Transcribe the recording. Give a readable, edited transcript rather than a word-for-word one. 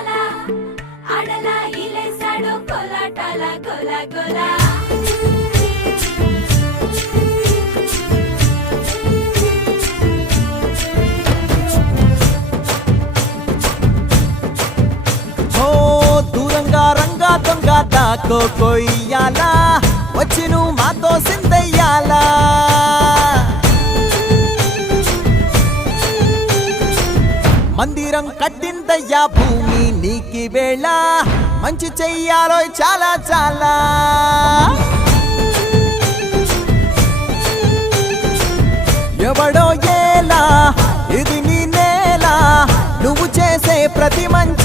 ఆడాలా ఆడలా ఇలేసాడు కోలాటాల గోల గోల దూరంగా రంగా దొంగ దాకో కొయ్యాలా వచ్చి నువ్వు మాతో సిందయ్యాలా మందిరం కట్టిందయ్యా భూమి నీకి వేళ మంచి చెయ్యాలో చాలా చాలా ఎవడో ఏలా ఇది నీ నేల నువ్వు చేసే ప్రతి మంచి